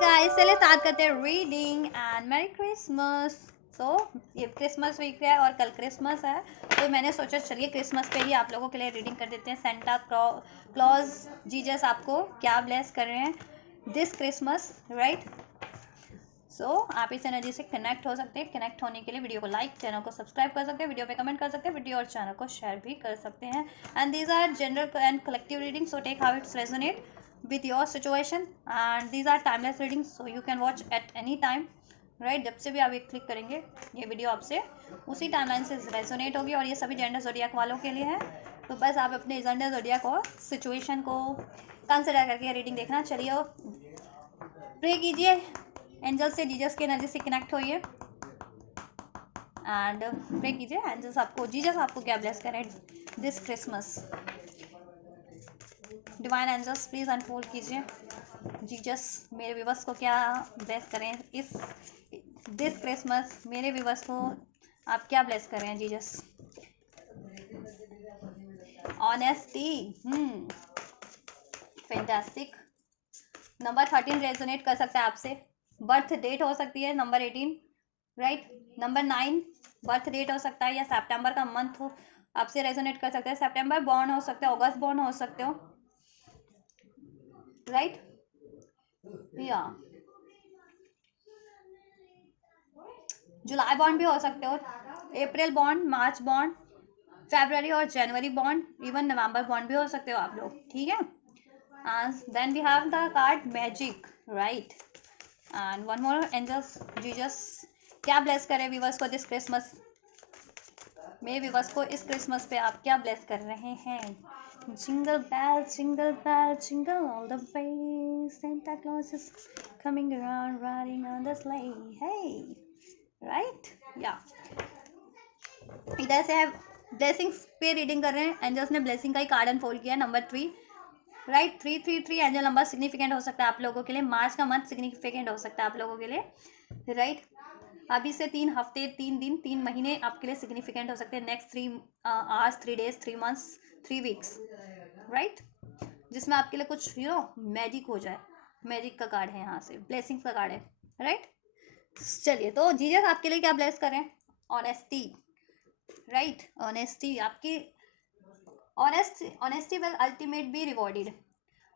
Guys चलिए start करते हैं रीडिंग एंड मैरी क्रिसमस। सो ये क्रिसमस वीक है और कल क्रिसमस है, तो मैंने सोचा चलिए क्रिसमस पे ही आप लोगों के लिए रीडिंग कर देते हैं। सेंटा क्लॉज जीजस आपको क्या ब्लेस कर रहे हैं दिस क्रिसमस, राइट। सो आप इस एनर्जी से कनेक्ट हो सकते हैं। कनेक्ट होने के लिए वीडियो को लाइक, चैनल को सब्सक्राइब कर सकते हैं, वीडियो पे कमेंट कर सकते हैं, वीडियो और चैनल को शेयर भी कर सकते हैं। And these are general and collective reading, so take how it's resonate with your situation and these are timeless readings, so you can watch at any time, right। जब से भी आप ये क्लिक करेंगे ये वीडियो आपसे उसी टाइमलाइन से रेजोनेट होगी और ये सभी जेंडर ज़ोडियाक वालों के लिए है। तो बस आप अपने जेंडर ज़ोडियाक और सिचुएशन को कंसिडर करके रीडिंग देखना। चलिए प्रे कीजिए, एंजल्स से जीजस की एनर्जी से कनेक्ट होइए एंड प्रे कीजिए एंजल्स आपको, जीजस आपको क्या ब्लेस करें this Christmas. Divine angels please unfold कीजिए, जीजस मेरे व्यूवर्स को क्या ब्लेस करें इस दिस क्रिसमस। मेरे व्यूवर्स को आप क्या ब्लेस करें Jesus. Honesty, fantastic. Number 13 resonate कर सकता है आपसे। बर्थ डेट हो सकती है number 18, right. Number 9 birth date हो सकता है या सितंबर का मंथ हो आपसे रेजोनेट कर सकता है। सितंबर बॉर्न हो सकते हो, अगस्त बॉर्न हो सकते हो, राइट। या जुलाई बॉन्ड भी हो सकते हो, अप्रैल बॉन्ड, मार्च बॉन्ड, फरवरी और जनवरी बॉन्ड, इवन नवंबर बॉन्ड भी हो सकते हो आप लोग, ठीक है। Then we have the card magic, right. And one more angels Jesus क्या ब्लेस करे व्यूवर्स को दिस क्रिसमस। मेरे व्यूवर्स को इस क्रिसमस पे आप क्या ब्लेस कर रहे हैं। Jingle bell jingle all the way, Santa Claus is coming around riding on the sleigh, hey, right. या इधर से है ब्लेसिंग्स पे रीडिंग कर रहे हैं। एंजल्स ने ब्लेसिंग का ही कार्ड अनफोल्ड किया, number 3, right. 333 angel number significant हो सकता है आप लोगों के लिए। मार्च का मंथ सिग्निफिकेंट हो सकता है आप लोगों के लिए, राइट। अभी से 3 हफ्ते, 3 दिन, 3 महीने आपके लिए सिग्निफिकेंट हो सकते हैं। Next 3 hours, 3 days, 3 months, 3 weeks, right. जिसमें आपके लिए कुछ मैजिक हो जाए। मैजिक का कार्ड है, यहाँ से ब्लेसिंग्स का कार्ड है, राइट। चलिए तो जीजस आपके लिए क्या ब्लेस करें। Honesty, right. ऑनेस्टी आपकी, honesty will ultimate be rewarded.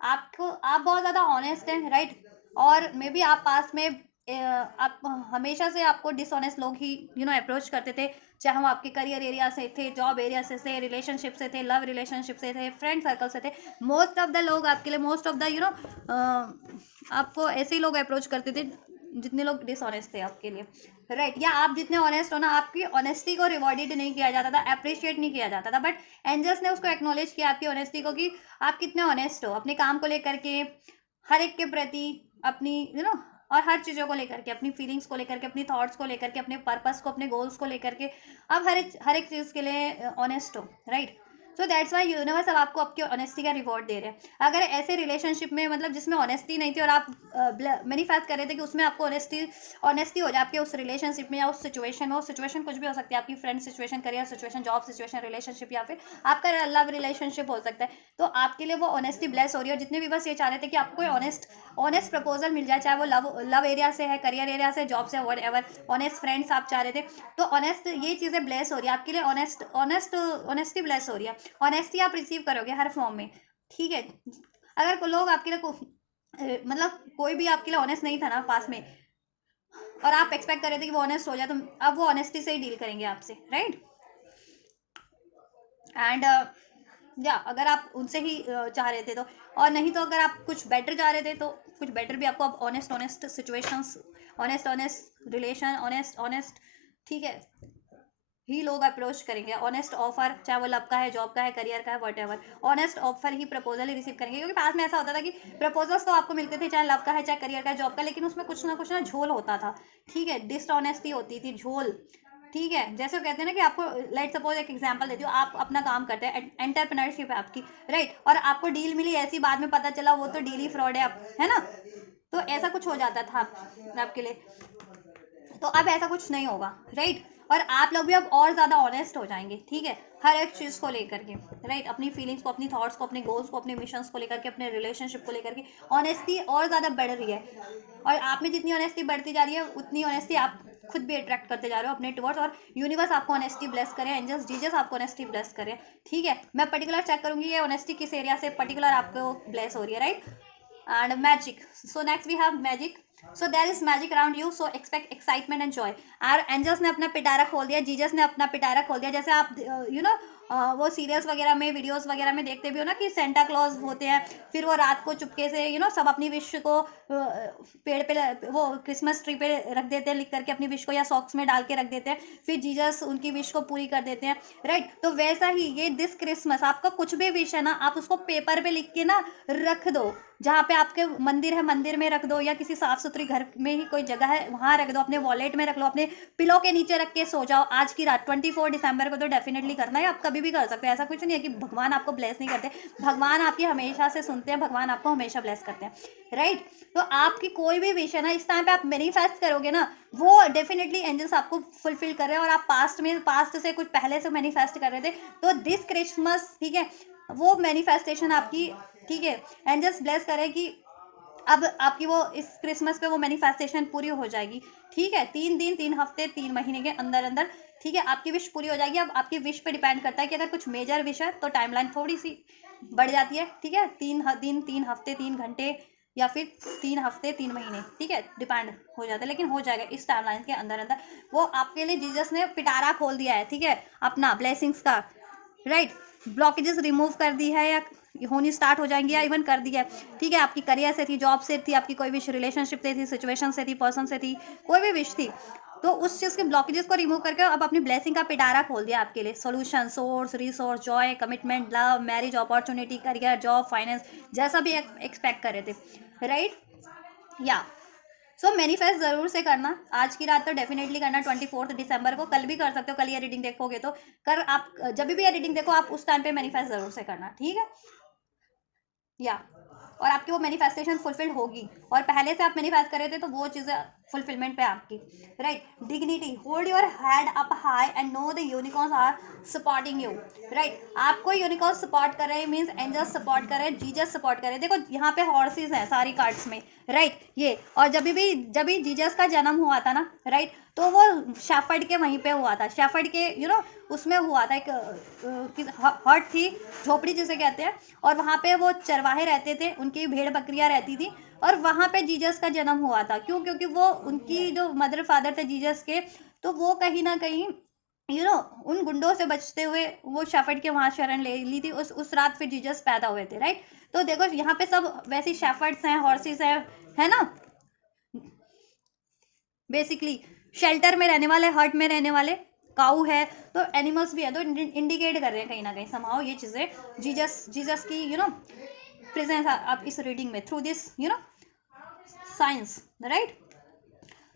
आपको, आप बहुत ज़्यादा ऑनेस्ट हैं, राइट। और मे बी आप पास में आप हमेशा से आपको डिसऑनेस्ट लोग ही अप्रोच करते थे, चाहे वो आपके करियर एरिया से थे, जॉब एरिया से थे, रिलेशनशिप से थे, लव रिलेशनशिप से थे, फ्रेंड सर्कल से थे। मोस्ट ऑफ द लोग आपके लिए, मोस्ट ऑफ द आपको ऐसे ही लोग अप्रोच करते थे जितने लोग डिसऑनेस्ट थे आपके लिए, राइट। या आप जितने ऑनेस्ट हो ना, आपकी ऑनेस्टी को रिवॉर्डेड नहीं किया जाता था, अप्रिशिएट नहीं किया जाता था। बट एंजल्स ने उसको एक्नॉलेज किया आपकी ऑनेस्टी को, कि आप कितने ऑनेस्ट हो अपने काम को लेकर के, हर एक के प्रति, अपनी और हर चीज़ों को लेकर के, अपनी फीलिंग्स को लेकर के, अपनी थॉट्स को लेकर के, अपने पर्पस को, अपने गोल्स को लेकर के, आप हर एक चीज़ के लिए ऑनेस्ट हो, right. So that's why universe अब आपको आपकी ऑनेस्टी का रिवॉर्ड दे रहे हैं। अगर ऐसे रिलेशनशिप में मतलब जिसमें ऑनेस्टी नहीं थी और आप मैनिफेस्ट कर रहे थे कि उसमें आपको ऑनेस्टी हो जाए आपके उस रिलेशनशिप में या उस सिचुएशन में, सिचुएशन कुछ भी हो सकती है, आपकी friend situation, career situation, job situation, relationship, या फिर आपका लव रिलेशनशिप हो सकता है, तो आपके लिए वो ऑनेस्टी ब्लेस हो रही है। और जितने भी बस ये चाह रहे थे कि आपको कोई ऑनेस्ट प्रपोजल मिल जाए, चाहे वो लव एरिया से है, करियर एरिया से, जॉब से, वट एवर, ऑनेस्ट फ्रेंड्स आप चाह रहे थे, तो ऑनेस्ट ये चीज़ें ब्लेस हो रही है आपके लिए। ऑनेस्टी ब्लेस हो रही है। ऑनेस्टी आप रिसीव करोगे हर फॉर्म में, ठीक है। अगर कोई लोग आपके लिए मतलब कोई भी आपके लिए ऑनेस्ट नहीं था ना पास में, और आप एक्सपेक्ट कर रहे थे कि वो ऑनेस्ट हो जाए, तो अब वो ऑनेस्टी से ही डील करेंगे आपसे, राइट। एंड या अगर आप उनसे ही चाह रहे थे तो, और नहीं तो अगर आप कुछ बेटर चाह रहे थे तो कुछ बेटर भी आपको अब honest situations, honest relation, honest, ठीक है, ही लोग अप्रोच करेंगे। ऑनेस्ट ऑफर, चाहे वो लव का है, जॉब का है, करियर का है, what ever, honest offer he, proposal he receive करेंगे। क्योंकि पास में ऐसा होता था कि प्रपोजल्स तो आपको मिलते थे, चाहे लव का है, चाहे करियर का है, जॉब का, लेकिन उसमें कुछ ना झोल होता था, ठीक है, डिसऑनेस्टी होती थी, झोल, ठीक है। जैसे वो कहते हैं ना कि आपको, लेट सपोज एक एग्जांपल देती हूँ, आप अपना काम करते हैं, एंटरप्रेन्योरशिप है आपकी, राइट, और आपको डील मिली, ऐसी बाद में पता चला वो तो डील ही फ्रॉड है ना। तो ऐसा कुछ हो जाता था आपके लिए, तो अब ऐसा कुछ नहीं होगा, राइट। और आप लोग भी अब और ज़्यादा ऑनेस्ट हो जाएंगे, ठीक है, हर एक चीज़ को लेकर के, राइट। अपनी फीलिंग्स को, अपनी थॉट्स को, अपने गोल्स को, अपने मिशंस को लेकर के, अपने रिलेशनशिप को लेकर के ऑनेस्टी और ज़्यादा बढ़ रही है। और आप में जितनी ऑनेस्टी बढ़ती जा रही है उतनी ऑनेस्टी आप खुद भी अट्रैक्ट करते जा रहे हो अपने टुवर्ड्स, और यूनिवर्स आपको ऑनेस्टी ब्लेस करे, एंजल्स जीजस आपको ऑनेस्टी ब्लेस करे। ठीक है, मैं पर्टिकुलर चेक करूंगी ये ऑनेस्टी किस एरिया से पर्टिकुलर आपको ब्लेस हो रही है, right. And magic, so next we have magic. So there is magic around you, so expect excitement and joy. और एंजल्स ने अपना पिटारा खोल दिया, जीजस ने अपना पिटारा खोल दिया। जैसे आप यू नो वो सीरियल्स वगैरह में, वीडियोस वगैरह में देखते भी हो ना कि सेंटा क्लॉज होते हैं, फिर वो रात को चुपके से सब अपनी विश को पेड़ पे वो क्रिसमस ट्री पे रख देते हैं लिख करके अपनी विश को, या सॉक्स में डाल के रख देते हैं, फिर जीजस उनकी विश को पूरी कर देते हैं, राइट। तो वैसा ही ये दिस क्रिसमस आपका कुछ भी विश है ना, आप उसको पेपर पे लिख के ना रख दो। जहाँ पे आपके मंदिर है मंदिर में रख दो, या किसी साफ सुथरी घर में ही कोई जगह है वहां रख दो, अपने वॉलेट में रख लो, अपने पिलो के नीचे रख के सो जाओ आज की रात। 24 दिसंबर को तो डेफिनेटली करना है, आप कभी भी कर सकते हैं, ऐसा कुछ नहीं है कि भगवान आपको ब्लेस नहीं करते। भगवान आपकी हमेशा से सुनते हैं, भगवान आपको हमेशा ब्लेस करते हैं, राइट। तो आपकी कोई भी विश है ना, इस टाइम पे आप मैनिफेस्ट करोगे ना, वो डेफिनेटली एंजल्स आपको फुलफिल कर रहे हैं। और आप पास्ट से कुछ पहले से मैनिफेस्ट कर रहे थे, तो दिस क्रिसमस, ठीक है, वो मैनिफेस्टेशन आपकी, ठीक है, एंजल्स ब्लेस करें कि अब आपकी वो इस क्रिसमस पे वो मैनिफेस्टेशन पूरी हो जाएगी। ठीक है, 3 दिन 3 हफ्ते 3 महीने के अंदर अंदर, ठीक है, आपकी विश पूरी हो जाएगी। अब आपकी विश पे डिपेंड करता है कि अगर कुछ मेजर विश है तो टाइमलाइन थोड़ी सी बढ़ जाती है, ठीक है, 3 दिन 3 हफ्ते 3 घंटे, या फिर 3 हफ्ते 3 महीने, ठीक है, डिपेंड हो जाता है, लेकिन हो जाएगा इस टाइमलाइन के अंदर अंदर। वो आपके लिए जीसस ने पिटारा खोल दिया है, ठीक है, अपना ब्लेसिंग्स का, राइट। ब्लॉकेजेस रिमूव कर दी है, या होनी स्टार्ट हो जाएंगी, या इवन कर दी है, ठीक है। आपकी करियर से थी, जॉब से थी, आपकी कोई विश रिलेशनशिप से थी, सिचुएशन से थी, पर्सन से थी, कोई भी विश थी, तो उस चीज़ के ब्लॉकेजेस को रिमूव करके अब अपनी ब्लेसिंग का पिटारा खोल दिया आपके लिए। Solution, source, resource, Joy, commitment, love, marriage, opportunity, career, job, finance, जैसा भी एक्सपेक्ट कर रहे थे, राइट। या सो मैनिफेस्ट जरूर से करना, आज की रात तो डेफिनेटली करना, 24 दिसंबर को। कल भी कर सकते हो, कल ये रीडिंग देखोगे तो, कर आप जब भी ये रीडिंग देखो आप उस टाइम पे मैनिफेस्ट जरूर से करना, ठीक है। या और आपकी वो मैनिफेस्टेशन फुलफिल होगी, और पहले से आप मैनिफेस्ट कर रहे थे तो वो चीज़ें फुलफिलमेंट पे आपकी, right. Dignity, hold your head up high and know the unicorns are supporting you, right. आपको यूनिकॉर्न सपोर्ट कर रहे हैं, मीन्स एंजल्स सपोर्ट कर रहे हैं, जीजस सपोर्ट कर रहे हैं। देखो यहाँ पे हॉर्सेस हैं सारी कार्ड्स में, राइट। ये और जब भी जीजस का जन्म हुआ था ना, राइट, तो वो शेफर्ड के वहीं पे हुआ था, शेफर्ड के उसमें हुआ था, एक हट थी, झोपड़ी जिसे कहते हैं, और वहाँ पे वो चरवाहे रहते थे, उनकी भेड़ बकरियाँ रहती थी, और वहाँ पे जीजस का जन्म हुआ था। क्यों? क्योंकि वो उनकी जो मदर फादर थे जीजस के, तो वो कहीं ना कहीं उन गुंडों से बचते हुए वो शेफर्ड के वहाँ शरण ले ली थी, उस रात फिर जीजस पैदा हुए थे, राइट। तो देखो यहाँ पे सब वैसे शेफर्ड्स हैं, हॉर्सेस हैं, है ना, बेसिकली शेल्टर में रहने वाले, हर्ट में रहने वाले, काऊ है, तो एनिमल्स भी है, तो इंडिकेट कर रहे हैं कहीं ना कहीं समाओ ये चीज़ें जीजस जीजस की प्रेजेंस आप इस रीडिंग में, through this science, right.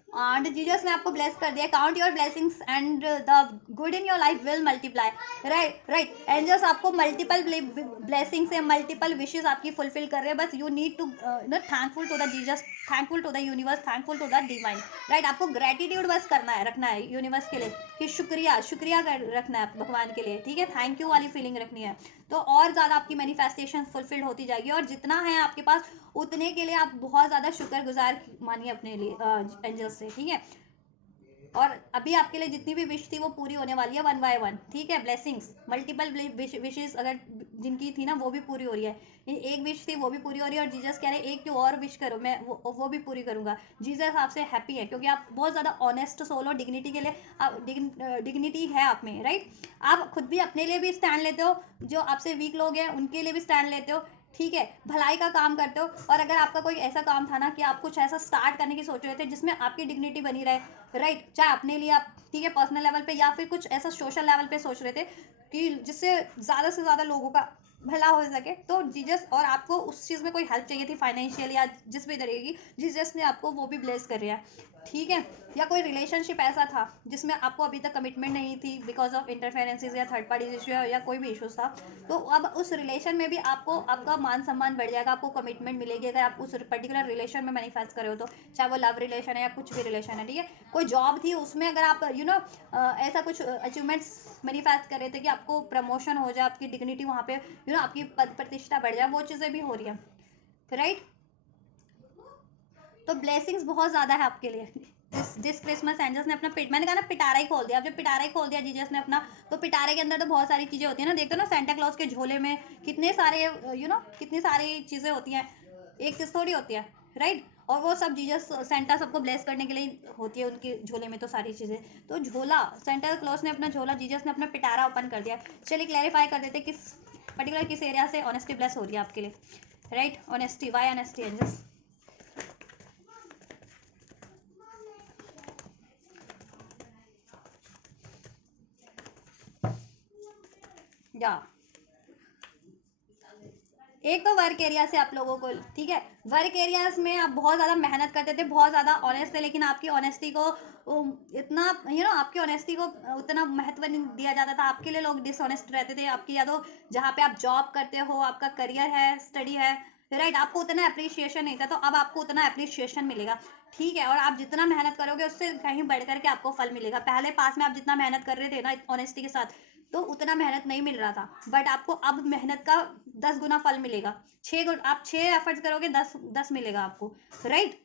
And Jesus ने आपको ब्लेस कर दिया, count your blessings and the good in your life will multiply, right right. Angels आपको मल्टीपल ब्लेसिंग्स है, मल्टीपल विशेस आपकी फुलफिल कर रहे हैं, बस you need to thankful to the Jesus, thankful to the universe, thankful to the divine, right. आपको gratitude बस करना है, रखना है यूनिवर्स के लिए, कि शुक्रिया शुक्रिया रखना है भगवान के लिए, ठीक है, थैंक यू वाली फीलिंग रखनी है, तो और ज़्यादा आपकी मैनिफेस्टेशन फुलफिल होती जाएगी। और जितना है आपके पास उतने के लिए आप बहुत ज़्यादा शुक्रगुजार मानिए अपने लिए एंजल्स से, ठीक है। और अभी आपके लिए जितनी भी विश थी वो पूरी होने वाली है, 1 बाय 1, ठीक है। ब्लेसिंग्स, मल्टीपल विशेस अगर जिनकी थी ना वो भी पूरी हो रही है, एक विश थी वो भी पूरी हो रही है, और जीसस कह रहे हैं एक क्यों और विश करो, मैं वो भी पूरी करूंगा। जीसस आपसे हैप्पी है क्योंकि आप बहुत ज़्यादा ऑनेस्ट सोल हो, डिग्निटी के लिए आप डिग्निटी है आप में, राइट। आप खुद भी अपने लिए भी स्टैंड लेते हो, जो आपसे वीक लोग हैं उनके लिए भी स्टैंड लेते हो, ठीक है, भलाई का काम करते हो। और अगर आपका कोई ऐसा काम था ना कि आप कुछ ऐसा स्टार्ट करने की सोच रहे थे जिसमें आपकी डिग्निटी बनी रहे, राइट, चाहे अपने लिए आप, ठीक है, पर्सनल लेवल पे, या फिर कुछ ऐसा सोशल लेवल पे सोच रहे थे कि जिससे ज़्यादा से ज़्यादा लोगों का भला हो सके, तो जीसस, और आपको उस चीज़ में कोई हेल्प चाहिए थी फाइनेंशियल या जिस भी तरीके की, जीसस ने आपको वो भी ब्लेस कर रहा है, ठीक है। या कोई रिलेशनशिप ऐसा था जिसमें आपको अभी तक कमिटमेंट नहीं थी बिकॉज ऑफ इंटरफेरेंसेज या थर्ड पार्टी इशू या कोई भी इशूज़ था, तो अब उस रिलेशन में भी आपको आपका मान सम्मान बढ़ जाएगा, आपको कमिटमेंट मिलेगी अगर आप उस पर्टिकुलर रिलेशन में मैनिफेस्ट कर रहे हो तो, चाहे वो लव रिलेशन है या कुछ भी रिलेशन है, ठीक है। कोई जॉब थी उसमें अगर आप ऐसा कुछ अचीवमेंट्स मैनिफेस्ट कर रहे थे कि आपको प्रमोशन हो जाए, आपकी डिग्निटी वहाँ पे आपकी पद प्रतिष्ठा बढ़ जाए, वो चीज़ें भी हो रही है, राइट। तो ब्लेसिंग्स बहुत ज़्यादा है आपके लिए जिस क्रिसमस एंजल्स ने अपना मैंने कहा ना पिटारा ही खोल दिया। अब जब पिटारा ही खोल दिया जीजस ने अपना, तो पिटारे के अंदर तो बहुत सारी चीज़ें होती है ना। देखते हो ना सेंटा क्लॉज के झोले में कितने सारे कितनी सारी चीज़ें होती हैं, एक चीज़ थोड़ी होती है, राइट। और वो सब जीजस सेंटा सबको ब्लेस करने के लिए होती है उनके झोले में तो सारी चीज़ें। तो झोला सेंटा क्लॉज ने अपना झोला, जीजस ने अपना पिटारा ओपन कर दिया। चलिए क्लैरिफाई कर देते किस पर्टिकुलर किस एरिया से ऑनेस्टी ब्लेस हो रही है आपके लिए, right. Honesty, why honesty angels? या एक तो वर्क एरिया से आप लोगों को, ठीक है, वर्क एरियाज में आप बहुत ज़्यादा मेहनत करते थे, बहुत ज़्यादा ऑनेस्ट थे, लेकिन आपकी ऑनेस्टी को इतना आपकी ऑनेस्टी को उतना महत्व नहीं दिया जाता था। आपके लिए लोग डिसऑनेस्ट रहते थे। आपकी या तो जहाँ पे आप जॉब करते हो, आपका करियर है, स्टडी है, राइट, आपको उतना अप्रिशिएशन नहीं था, तो अब आपको उतना अप्रिशिएशन मिलेगा, ठीक है। और आप जितना मेहनत करोगे उससे कहीं बढ़ करके आपको फल मिलेगा। पहले पास में आप जितना मेहनत कर रहे थे ना ऑनेस्टी के साथ, तो उतना मेहनत नहीं मिल रहा था, बट आपको अब मेहनत का 10 गुना फल मिलेगा। आप 6 एफर्ट्स करोगे, 10 मिलेगा आपको, राइट।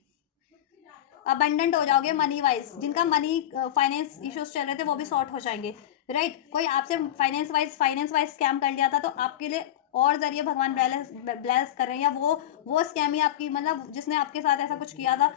अबंडेंट हो जाओगे मनी वाइज। जिनका मनी फाइनेंस इश्यूज चल रहे थे वो भी सॉर्ट हो जाएंगे, राइट। कोई आपसे फाइनेंस वाइज स्कैम कर लिया था, तो आपके लिए और जरिए भगवान ब्लेस कर रहे हैं, या वो स्कैम ही आपकी, मतलब जिसने आपके साथ ऐसा कुछ किया था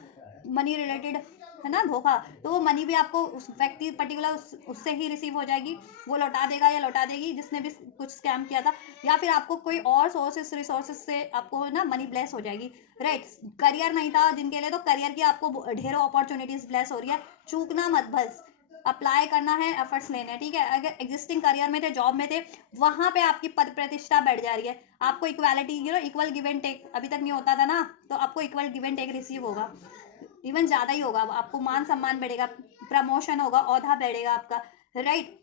मनी रिलेटेड, है ना, धोखा, तो वो मनी भी आपको उस व्यक्ति पर्टिकुलर उससे ही रिसीव हो जाएगी। वो लौटा देगा या लौटा देगी जिसने भी कुछ स्कैम किया था, या फिर आपको कोई और रिसोर्सेज से आपको ना मनी ब्लेस हो जाएगी, राइट। करियर नहीं था जिनके लिए, तो करियर की आपको ढेरों अपॉर्चुनिटीज ब्लेस हो रही है। चूकना मत, बस अप्लाई करना है, एफर्ट्स लेने हैं, ठीक है। अगर एग्जिस्टिंग करियर में थे, जॉब में थे, वहां पे आपकी पद प्रतिष्ठा बढ़ जा रही है। आपको equality, equal give and take अभी तक नहीं होता था ना, तो आपको equal give and take receive होगा, इवन ज़्यादा ही होगा। आपको मान सम्मान बढ़ेगा, प्रमोशन होगा, औहदा बढ़ेगा आपका, राइट।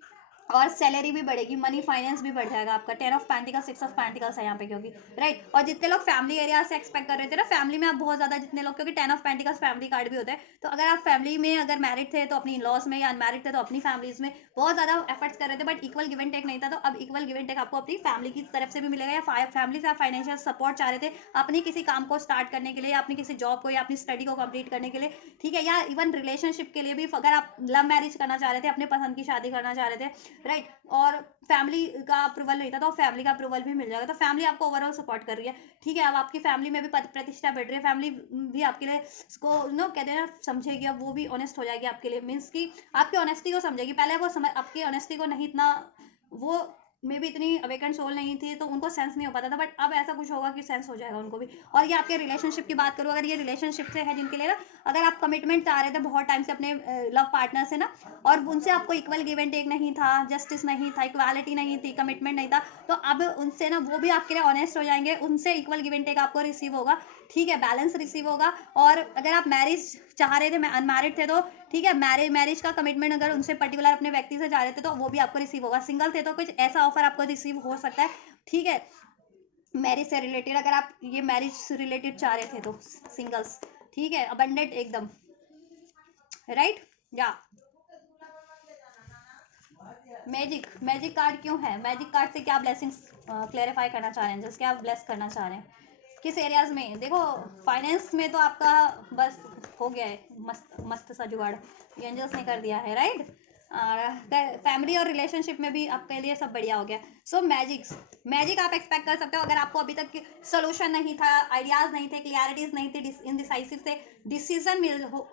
और सैलरी भी बढ़ेगी, मनी फाइनेंस भी बढ़ जाएगा आपका। 10 ऑफ पेंटिकल्स, 6 ऑफ पेंटिकल्स है यहाँ पे, क्योंकि राइट। और जितने लोग फैमिली एरिया से एक्सपेक्ट कर रहे थे ना, फैमिली में आप बहुत ज़्यादा जितने लोग, क्योंकि 10 ऑफ पेंटिकल्स फैमिली कार्ड भी होता है, तो अगर आप फैमिली में अगर मैरिड थे तो अपनी लॉस में, या अनमैरिड थे तो अपनी फैमिलीज में बहुत ज़्यादा एफर्ट्स कर रहे थे, but equal give and take नहीं था। तो अब इक्वल गिव एंड टेक आपको अपनी फैमिली की तरफ से भी मिलेगा, या फैमिली से आप फाइनेंशियल सपोर्ट चाह रहे थे अपनी किसी काम को स्टार्ट करने के लिए, या अपनी किसी जॉब को, या अपनी स्टडी को कंप्लीट करने के लिए, ठीक है। या इवन रिलेशनशिप के लिए भी, अगर आप लव मैरिज करना चाह रहे थे, अपने पसंद की शादी करना चाह रहे थे, राइट, और फैमिली का अप्रूवल नहीं था, तो फैमिली का अप्रूवल भी मिल जाएगा। तो फैमिली आपको ओवरऑल सपोर्ट कर रही है, ठीक है। अब आपकी फैमिली में भी पद प्रतिष्ठा बढ़ रही है, फैमिली भी आपके लिए इसको कहते हैं ना समझेगी, अब वो भी ऑनेस्ट हो जाएगी आपके लिए, मीन्स कि आपकी ऑनेस्टी को समझेगी। पहले वो समझ आपकी ऑनेस्टी को नहीं इतना, वो मे भी इतनी अवेकन सोल नहीं थी, तो उनको सेंस नहीं हो पाता था, बट अब ऐसा कुछ होगा कि सेंस हो जाएगा उनको भी। और ये आपके रिलेशनशिप की बात करूँ, अगर ये रिलेशनशिप से है जिनके लिए ना, अगर आप कमिटमेंट चाह रहे थे बहुत टाइम से अपने लव पार्टनर से ना, और उनसे आपको इक्वल गिव एंड टेक नहीं था, जस्टिस नहीं था, इक्वालिटी नहीं थी, कमिटमेंट नहीं था, तो अब उनसे ना वो भी आपके लिए ऑनेस्ट हो जाएंगे, उनसे इक्वल गिव एंड टेक आपको रिसीव होगा, ठीक है, बैलेंस रिसीव होगा। और अगर आप मैरिज चाह रहे थे, अनमैरिड थे, तो ठीक है, मैरिज का कमिटमेंट अगर उनसे पर्टिकुलर अपने व्यक्ति से चाह रहे थे, तो वो भी आपको रिसीव होगा। सिंगल थे तो कुछ ऐसा ऑफर आपको रिसीव हो सकता है, ठीक है, मैरिज से रिलेटेड, अगर आप ये मैरिज से रिलेटेड चाह रहे थे तो सिंगल्स, ठीक है, अबंडेंट एकदम, राइट। या मैजिक कार्ड क्यों है? मैजिक कार्ड से क्या ब्लेसिंग्स क्लेरिफाई करना चाह रहे हैं, जैसे क्या ब्लेस करना चाह रहे हैं, किस एरियाज में? देखो फाइनेंस में तो आपका बस हो गया है, मस्त मस्त सा जुगाड़ ये एंजल्स ने कर दिया है, राइट। और फैमिली और रिलेशनशिप में भी आपके लिए सब बढ़िया हो गया। सो मैजिक आप एक्सपेक्ट कर सकते हो, अगर आपको अभी तक सोल्यूशन नहीं था, आइडियाज नहीं थे, क्लियरिटीज नहीं थी, इनडिसाइसिव से डिसीजन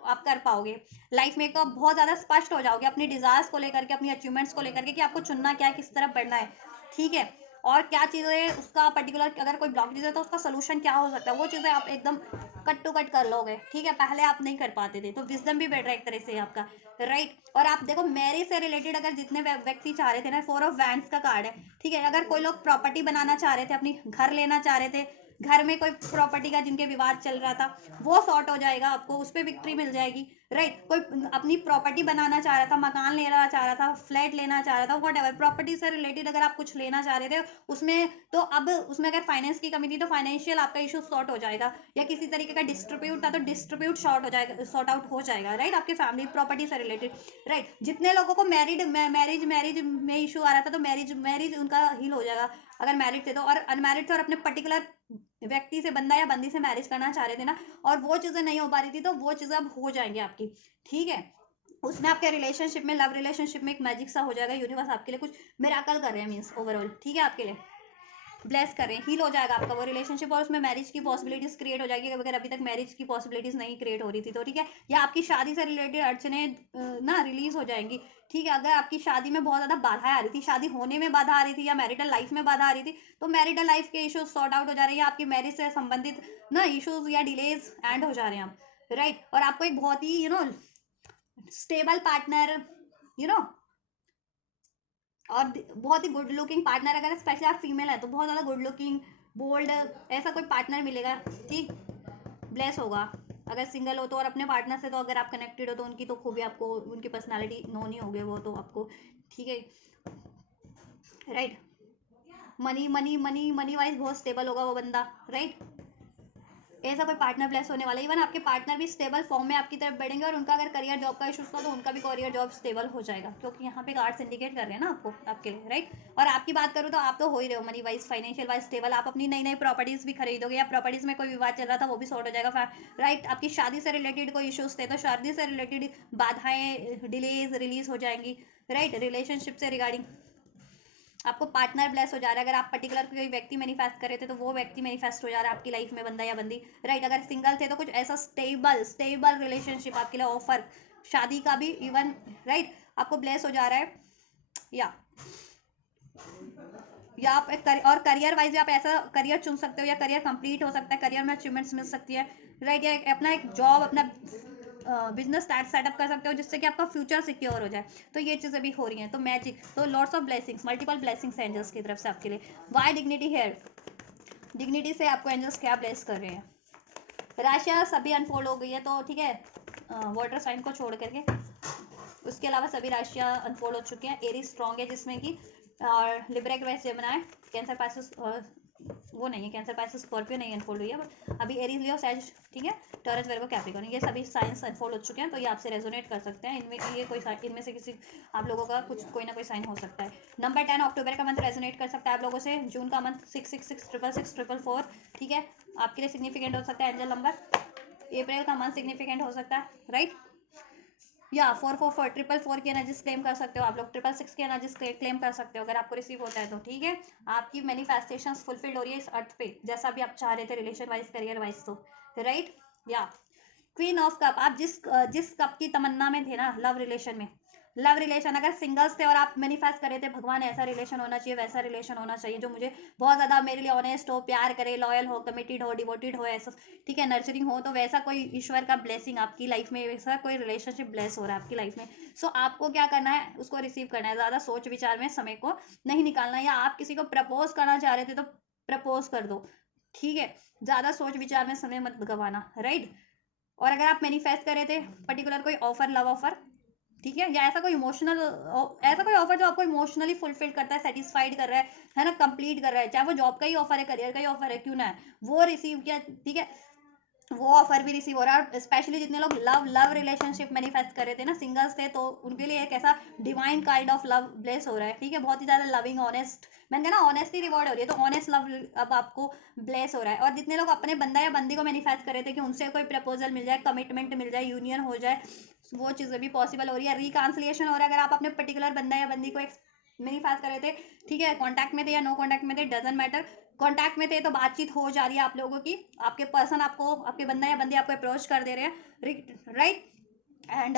आप कर पाओगे लाइफ में, तो बहुत ज़्यादा स्पष्ट हो जाओगे अपनी डिजायर्स को लेकर के, अपनी अचीवमेंट्स को लेकर के, कि आपको चुनना क्या है, किस तरफ बढ़ना है, ठीक है। और क्या चीज़ें उसका पर्टिकुलर, अगर कोई ब्लॉकेज है तो उसका सोल्यूशन क्या हो सकता है, वो चीज़ें आप एकदम कट टू कट कर लोगे, ठीक है। पहले आप नहीं कर पाते थे, तो विजडम भी बढ़ रहा है एक तरह से आपका, राइट। और आप देखो मैरिज से रिलेटेड अगर जितने व्यक्ति चाह रहे थे ना, 4 ऑफ वैंड्स का कार्ड है, ठीक है। अगर कोई लोग प्रॉपर्टी बनाना चाह रहे थे, अपनी घर लेना चाह रहे थे, घर में कोई प्रॉपर्टी का जिनके विवाद चल रहा था, वो सॉर्ट हो जाएगा, आपको उस पर विक्ट्री मिल जाएगी, राइट। कोई अपनी प्रॉपर्टी बनाना चाह रहा था, मकान लेना चाह रहा था, फ्लैट लेना चाह रहा था, वट एवर प्रॉपर्टी से रिलेटेड अगर आप कुछ लेना चाह रहे थे उसमें, तो अब उसमें अगर फाइनेंस की कमी थी, तो फाइनेंशियल आपका इशू सॉर्ट हो जाएगा, या किसी तरीके का डिस्ट्रीब्यूट था तो डिस्ट्रीब्यूट शॉर्ट हो जाएगा, सॉर्ट आउट हो जाएगा, राइट, आपकी फैमिली प्रॉपर्टी से रिलेटेड, राइट। जितने लोगों को मैरिज में इशू आ रहा था, तो मैरिज उनका हील हो जाएगा अगर मैरिड थे तो, और अनमैरिड थे और अपने पर्टिकुलर व्यक्ति से, बंदा या बंदी से मैरिज करना चाह रहे थे ना, और वो चीज़ें नहीं हो पा रही थी, तो वो चीज़ें अब हो जाएंगी आपकी, ठीक है। उसमें आपके रिलेशनशिप में, लव रिलेशनशिप में एक मैजिक सा हो जाएगा, यूनिवर्स आपके लिए कुछ मिराकल कर रहे हैं, मीन्स ओवरऑल, ठीक है, आपके लिए ब्लेस कर रहे हैं, हील हो जाएगा आपका वो रिलेशनशिप, और उसमें मैरिज की पॉसिबिलिटीज क्रिएट हो जाएगी, अगर अभी तक मैरिज की पॉसिबिलिटीज नहीं क्रिएट हो रही थी तो, ठीक है। या आपकी शादी से रिलेटेड अड़चने ना रिलीज हो जाएंगी, ठीक है। अगर आपकी शादी में बहुत ज़्यादा बाधाएं आ रही थी, शादी होने में बाधा आ रही थी, या मैरिटल लाइफ में बाधा आ रही थी, तो मैरिटल लाइफ के इश्यूज सॉर्ट आउट हो जा रहे हैं, आपकी मैरिज से संबंधित ना इश्यूज या डिलेज एंड हो जा रहे हैं आप, राइट। और आपको एक बहुत ही स्टेबल पार्टनर, यू नो और बहुत ही गुड लुकिंग पार्टनर, अगर स्पेशली आप फीमेल है तो बहुत ज़्यादा गुड लुकिंग, बोल्ड, ऐसा कोई पार्टनर मिलेगा, ठीक, ब्लेस होगा। अगर सिंगल हो तो, और अपने पार्टनर से तो अगर आप कनेक्टेड हो तो उनकी तो खूबी आपको, उनकी पर्सनालिटी नोन ही होगी वो तो आपको, ठीक है, right. Money money money money wise बहुत स्टेबल होगा वो बंदा, राइट। ऐसा कोई पार्टनर ब्लेस होने वाला है। इवन आपके पार्टनर भी स्टेबल फॉर्म में आपकी तरफ बढ़ेंगे, और उनका अगर करियर जॉब का इशू था तो उनका भी करियर जॉब स्टेबल हो जाएगा, क्योंकि यहाँ पे कार्ड्स इंडिकेट कर रहे हैं ना आपको, आपके लिए, राइट। और आपकी बात करूँ तो आप तो हो ही रहे हो money wise, financial wise stable, आप अपनी नई नई प्रॉपर्टीज भी खरीदोगे, या प्रॉपर्टीज में कोई विवाद चल रहा था वो भी सॉर्ट हो जाएगा, राइट। आपकी शादी से रिलेटेड कोई इशूज थे तो शादी से रिलेटेड बाधाएं, डिलेज रिलीज हो जाएंगी, राइट। रिलेशनशिप से रिगार्डिंग आपको पार्टनर ब्लेस हो जा रहा है, अगर आप पर्टिकुलर कोई व्यक्ति मैनिफेस्ट कर रहे थे तो वो व्यक्ति मैनिफेस्ट हो जा रहा है आपकी लाइफ में, बंदा या बंदी, राइट। अगर सिंगल थे तो कुछ ऐसा स्टेबल स्टेबल रिलेशनशिप आपके लिए ऑफर, शादी का भी इवन, राइट, आपको ब्लेस हो जा रहा है। या आप और करियर वाइज आप ऐसा करियर चुन सकते हो, या करियर कंप्लीट हो सकता है, करियर में अचीवमेंट्स मिल सकती है, राइट। या अपना एक जॉब, अपना बिजनेस सेटअप कर सकते हो, जिससे कि आपका फ्यूचर सिक्योर हो जाए, तो ये चीज़ें भी हो रही हैं। तो मैजिक, तो lots of blessings, multiple blessings angels की तरफ से आपके लिए। वाई डिग्निटी हेयर, डिग्निटी से आपको एंजल्स क्या ब्लेस कर रहे हैं। राशियाँ सभी अनफोल्ड हो गई है, तो ठीक है, वाटर साइन को छोड़ करके उसके अलावा सभी राशियाँ अनफोल्ड हो चुकी हैं। एरी स्ट्रॉन्ग है, जिसमें कि और लिब्रा के वैसे जमना है, कैंसर पाइसेस वो नहीं है, कैंसर पाइसेस स्कॉर्पियो नहीं अनफोल्ड हुई है, अभी एरीज लियो सैज, ठीक है, टॉरस वर्गो कैप्रिकॉर्न, ये सभी साइंस अनफोल्ड हो चुके हैं, तो ये आपसे रेजोनेट कर सकते हैं। इनमें ये कोई इनमें से किसी आप लोगों का कुछ कोई ना कोई साइन हो सकता है। नंबर 10 अक्टूबर का मंथ रेजोनेट कर सकता है आप लोगों से। जून का मंथ 6666644, ठीक है, आपके लिए सिग्निफिकेंट हो सकता है एंजल नंबर। अप्रैल का मंथ सिग्निफिकेंट हो सकता है, राइट। या 444 444 की एनर्जीज क्लेम कर सकते हो आप लोग, 666 की एनर्जीज क्लेम कर सकते हो अगर आपको रिसीव होता है तो, ठीक है। आपकी मैनिफेस्टेशन फुलफिल्ड हो रही है इस अर्थ पे, जैसा भी आप चाह रहे थे रिलेशन वाइज, करियर वाइज, तो राइट। या क्वीन ऑफ कप, आप जिस जिस कप की तमन्ना में थे ना, लव रिलेशन में, लव रिलेशन अगर सिंगल्स थे और आप मैनिफेस्ट कर रहे थे भगवान ऐसा रिलेशन होना चाहिए, वैसा रिलेशन होना चाहिए जो मुझे बहुत ज़्यादा मेरे लिए ऑनेस्ट हो, प्यार करे, लॉयल हो, कमिटेड हो, डिवोटेड हो, ऐसा, ठीक है, नर्चरिंग हो, तो वैसा कोई ईश्वर का ब्लेसिंग आपकी लाइफ में, वैसा कोई रिलेशनशिप ब्लेस हो रहा है आपकी लाइफ में। सो आपको क्या करना है, उसको रिसीव करना है, ज़्यादा सोच विचार में समय को नहीं निकालना। या आप किसी को प्रपोज करना चाह रहे थे तो प्रपोज कर दो, ठीक है, ज़्यादा सोच विचार में समय मत गंवाना, राइट। और अगर आप मैनिफेस्ट कर रहे थे पर्टिकुलर कोई ऑफर, लव ऑफर, ठीक है, या ऐसा कोई इमोशनल, ऐसा कोई ऑफर जो आपको इमोशनली फुलफिल करता है, सेटिस्फाइड कर रहा है ना, कंप्लीट कर रहा है, चाहे वो जॉब का ही ऑफर है, करियर का ही ऑफर है, क्यों ना है, वो रिसीव किया, ठीक है, वो ऑफर भी रिसीव हो रहा है। स्पेशली जितने लोग लव लव रिलेशनशिप मैनिफेस्ट कर रहे थे ना, सिंगल्स थे, तो उनके लिए एक ऐसा divine kind of love bless हो रहा है, ठीक है, बहुत ही ज़्यादा लविंग, ऑनेस्ट, मैंने कहा ना ऑनेस्टली रिवॉर्ड हो रही है, तो ऑनेस्ट लव अब आपको ब्लेस हो रहा है। और जितने लोग अपने बंदा या बंदी को मैनिफेस्ट कर रहे थे कि उनसे कोई प्रपोजल मिल जाए, कमिटमेंट मिल जाए, यूनियन हो जाए, वो चीज़ें भी पॉसिबल हो रही है। रिकांसिलिएशन हो रहा है, अगर आप अपने पर्टिकुलर बंदा या बंदी को एक मैनिफेस्ट कर रहे थे, ठीक है, कॉन्टैक्ट में थे या नो कॉन्टैक्ट में थे, डजेंट मैटर, कॉन्टैक्ट में थे तो बातचीत हो जा रही है आप लोगों की, आपके पर्सन आपको, आपके बंदा या बंदी आपको अप्रोच कर दे रहे हैं, राइट। एंड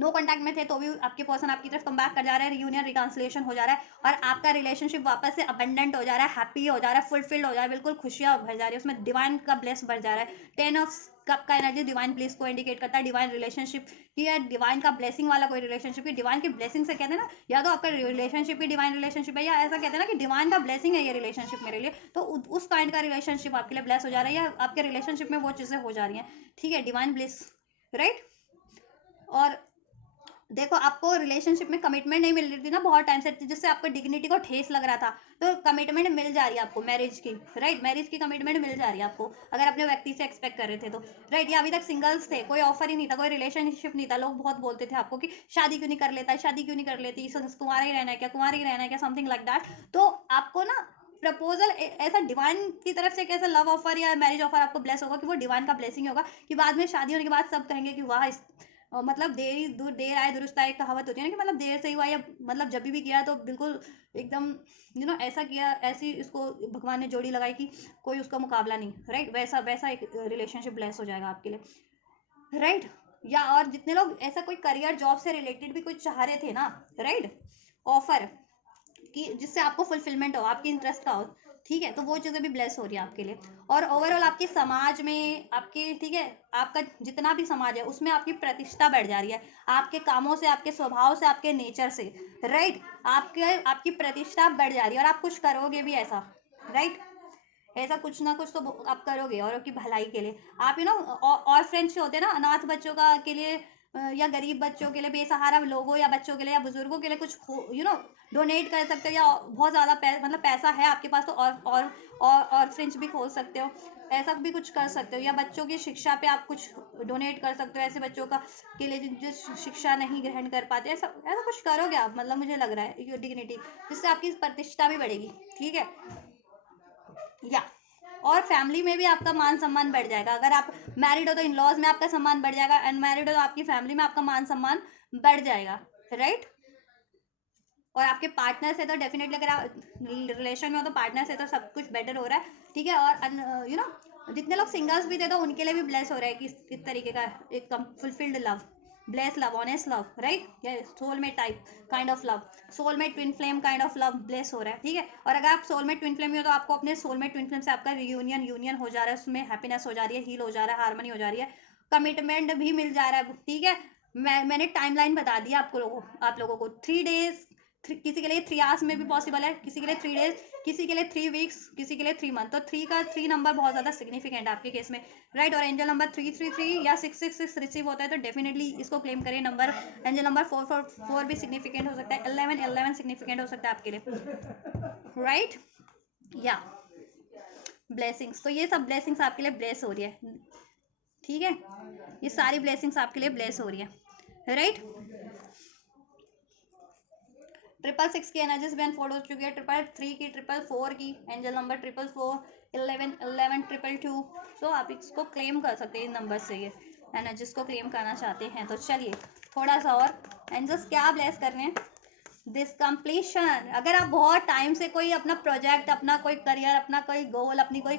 नो कॉन्टैक्ट में थे तो भी आपके पर्सन आपकी तरफ कम बैक कर जा रहा है, रियूनियन रिकांसिलेशन हो जा रहा है, और आपका रिलेशनशिप वापस से अबेंडेंट हो जा रहा है, हैप्पी हो जा रहा है, फुलफिल्ड हो जा रहा है, बिल्कुल खुशियाँ भर जा रही है, उसमें डिवाइन का ब्लेस भर जा रहा है। 10 ऑफ कप का एनर्जी डिवाइन प्लेस को इंडिकेट करता है, डिवाइन रिलेशनशिप की या डिवाइन का ब्लेसिंग वाला कोई रिलेशनशिप की, डिवाइन की ब्लेसिंग से कहते हैं ना, या तो आपका रिलेशनशिप ही डिवाइन रिलेशनशिप है, या ऐसा कहते हैं ना कि डिवाइन का ब्लेसिंग है ये रिलेशनशिप मेरे लिए, तो उस काइंड का रिलेशनशिप आपके लिए ब्लेस हो जा रहा है, या आपके रिलेशनशिप में वो चीज़ें हो जा रही हैं, ठीक है, डिवाइन ब्लेस, राइट। और देखो आपको रिलेशनशिप में कमिटमेंट नहीं मिल रही थी ना बहुत टाइम से, जिससे आपको डिग्निटी को ठेस लग रहा था, तो कमिटमेंट मिल जा रही है आपको मैरिज की, राइट, मैरिज की कमिटमेंट मिल जा रही है आपको, अगर अपने व्यक्ति से एक्सपेक्ट कर रहे थे तो, राइट। या अभी तक सिंगल्स थे, कोई ऑफर ही नहीं था, कोई रिलेशनशिप नहीं था, लोग बहुत बोलते थे आपको कि शादी क्यों नहीं कर लेता, शादी क्यों नहीं कर लेती, कुंवारा ही रहना है क्या, कुंवारा ही रहना है क्या, समथिंग लाइक दैट, तो आपको ना प्रपोजल ऐसा डिवाइन की तरफ से कैसा लव ऑफर या मैरिज ऑफर आपको ब्लेस होगा कि वो डिवाइन का ब्लेसिंग होगा कि बाद में शादी होने के बाद सब कहेंगे कि वाह मतलब देर आए दुरुस्त आए, कहावत होती है ना कि मतलब देर से ही हुआ या मतलब जब भी किया तो बिल्कुल एकदम ऐसा किया, ऐसी इसको भगवान ने जोड़ी लगाई कि कोई उसका मुकाबला नहीं, राइट। वैसा वैसा एक रिलेशनशिप ब्लेस हो जाएगा आपके लिए, राइट। या और जितने लोग ऐसा कोई करियर जॉब से रिलेटेड भी कुछ चाह रहे थे ना, राइट, ऑफर कि जिससे आपको फुलफिलमेंट हो, आपके इंटरेस्ट का हो, ठीक है, तो वो चीज़ें भी ब्लेस हो रही है आपके लिए। और ओवरऑल आपके समाज में आपके, ठीक है, आपका जितना भी समाज है उसमें आपकी प्रतिष्ठा बढ़ जा रही है, आपके कामों से, आपके स्वभाव से, आपके नेचर से, राइट। आपकी प्रतिष्ठा बढ़ जा रही है और आप कुछ करोगे भी ऐसा, राइट। ऐसा कुछ ना कुछ तो आप करोगे और की भलाई के लिए। आप और फ्रेंड्स होते हैं ना, अनाथ बच्चों का के लिए या गरीब बच्चों के लिए, बेसहारा लोगों या बच्चों के लिए या बुजुर्गों के लिए कुछ डोनेट कर सकते हो, या बहुत ज़्यादा मतलब पैसा है आपके पास तो और फ्रेंड्स भी खोल सकते हो, ऐसा भी कुछ कर सकते हो। या बच्चों की शिक्षा पे आप कुछ डोनेट कर सकते हो, ऐसे बच्चों का के लिए जो शिक्षा नहीं ग्रहण कर पाते, ऐसा ऐसा कुछ करोगे आप, मतलब मुझे लग रहा है डिग्निटी, जिससे आपकी प्रतिष्ठा भी बढ़ेगी, ठीक है। या और फैमिली में भी आपका मान सम्मान बढ़ जाएगा। अगर आप मैरिड हो तो इन लॉज में आपका सम्मान बढ़ जाएगा, अनमैरिड हो तो आपकी फैमिली में आपका मान सम्मान बढ़ जाएगा, राइट। और आपके पार्टनर से तो डेफिनेटली, अगर आप रिलेशन में हो तो पार्टनर से तो सब कुछ बेटर हो रहा है, ठीक है। और जितने लोग सिंगल्स भी थे तो उनके लिए भी ब्लेस हो रहा है कि किस तरीके का एक fulfilled love, bless love, honest love, right, या soulmate type kind of love, soulmate twin flame kind of love bless हो रहा है, ठीक है। और अगर आप सोलमेट ट्विन फ्लेम में हो तो आपको अपने सोलमेट ट्विन फ्लेम से आपका यूनियन यूनियन हो जा रहा है, उसमें हैप्पीनेस हो जा रही है, हील हो जा रहा है, हार्मनी हो जा रही है, कमिटमेंट भी मिल जा रहा है, ठीक है। मैंने टाइमलाइन बता दिया आप लोगों को 3 days, किसी के लिए 3 hours में भी पॉसिबल है, किसी के लिए 3 days, किसी के लिए 3 weeks, किसी के लिए 3 month। तो 3 नंबर बहुत ज़्यादा सिग्निफिकेंट है आपके केस में, राइट। और एंजल नंबर 333 या 666 रिसीव होता है तो डेफिनेटली इसको क्लेम करें नंबर। एंजल नंबर 444 भी सिग्निफिकेंट हो सकता है, 11 सिग्निफिकेंट हो सकता है आपके लिए, राइट। या ब्लेसिंग्स, तो ये सब ब्लेसिंग्स आपके लिए ब्लेस हो रही है, ठीक है। ये सारी ब्लेसिंग्स आपके लिए ब्लेस हो रही है, राइट। 666 की एनर्जीज भी अनफोल्ड हो चुकी है, 333 की, 444 की, एंजल नंबर 444, 11 222। सो आप इसको क्लेम कर सकते हैं इन नंबर से, ये एनर्जीज को क्लेम करना चाहते हैं तो चलिए थोड़ा सा और एंजल्स क्या ब्लेस कर रहे हैं। दिस कंप्लीशन, अगर आप बहुत टाइम से कोई अपना प्रोजेक्ट, अपना कोई करियर, अपना कोई गोल, अपनी कोई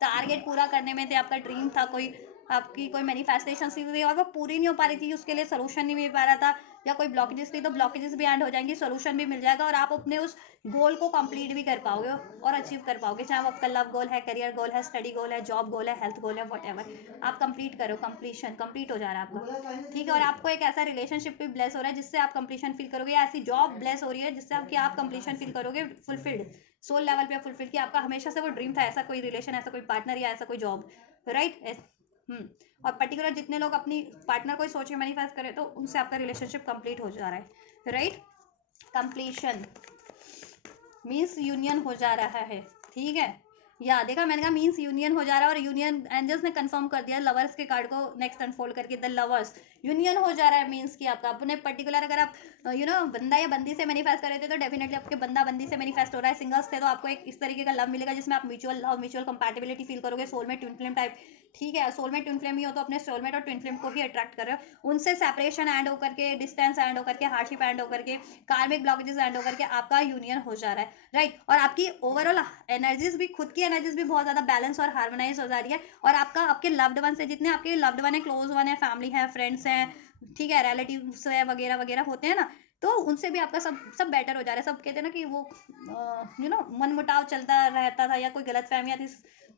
टारगेट पूरा करने में थे, आपका ड्रीम था कोई, आपकी कोई मैनिफेस्टेशन थी और वो पूरी नहीं हो पा रही थी, उसके लिए सोल्यूशन नहीं मिल पा रहा था, या कोई ब्लॉकेजेस थी तो ब्लॉकेजेस भी एंड हो जाएंगी, सोल्यूशन भी मिल जाएगा और आप अपने उस गोल को कंप्लीट भी कर पाओगे और अचीव कर पाओगे, चाहे वो आपका लव गोल है, करियर गोल है, स्टडी गोल है, जॉब गोल है, हेल्थ गोल है, व्हाटएवर आप कंप्लीट करो, कंप्लीशन कंप्लीट हो जा रहा है आपका, ठीक है। और आपको एक ऐसा रिलेशनशिप भी ब्लेस हो रहा है जिससे आप कंप्लीशन फील करोगे, या ऐसी जॉब ब्लेस हो रही है जिससे आप कंप्लीशन फील करोगे, फुलफिल्ड सोल लेवल पे फुलफिल, कि आपका हमेशा से वो ड्रीम था, ऐसा कोई रिलेशन, ऐसा कोई पार्टनर या ऐसा कोई जॉब, राइट। और पर्टिकुलर जितने लोग अपनी पार्टनर को सोच के मैनिफेस्ट करें तो उनसे आपका रिलेशनशिप कंप्लीट हो जा रहा है, राइट। कंप्लीशन मीन्स यूनियन हो जा रहा है, ठीक है। या देखा मैंने कहा मीन्स यूनियन हो जा रहा है, और यूनियन एंजल्स ने कंफर्म कर दिया लवर्स के कार्ड को नेक्स्ट अनफोल्ड करके, द लवर्स यूनियन हो जा रहा है, मीन्स कि आपका अपने पर्टिकुलर, अगर आप बंदा या बंदी से मैनिफेस्ट कर रहे थे तो डेफिनेटली आपके बंदा बंदी से मैनिफेस्ट हो रहा है, सिंगल्स थे तो आपको एक इस तरीके का लव मिलेगा जिसमें आप mutual love, mutual compatibility feel करोगे, सोलमेट ट्विन फ्लेम टाइप, ठीक है। सोलमेट ट्विन फ्लेम ही हो तो अपने सोलमेट और ट्विन फ्लेम को ही अट्रैक्ट कर रहे हो, उनसे सेपरेशन एंड होकर के, डिस्टेंस एंड होकर के, हार्डशिप एंड होकर के, कार्मिक ब्लॉकेजेस एंड होकर के आपका यूनियन हो जा रहा है, राइट। और आपकी ओवरऑल एनर्जीज भी, खुद की एनर्जीज भी बहुत ज़्यादा बैलेंस और हार्मोनाइज हो जा रही है, और आपका आपके लव्ड वन से, जितने आपके लव्ड वन है, क्लोज वन है, फैमिली है, फ्रेंड्स हैं, ठीक है, रिलेटिव्स है, वगैरह वगैरह होते हैं ना, तो उनसे भी आपका सब सब बेटर हो जा रहा है। सब कहते हैं ना कि वो मन मुटाव चलता रहता था या कोई गलत फहमियाँ थी,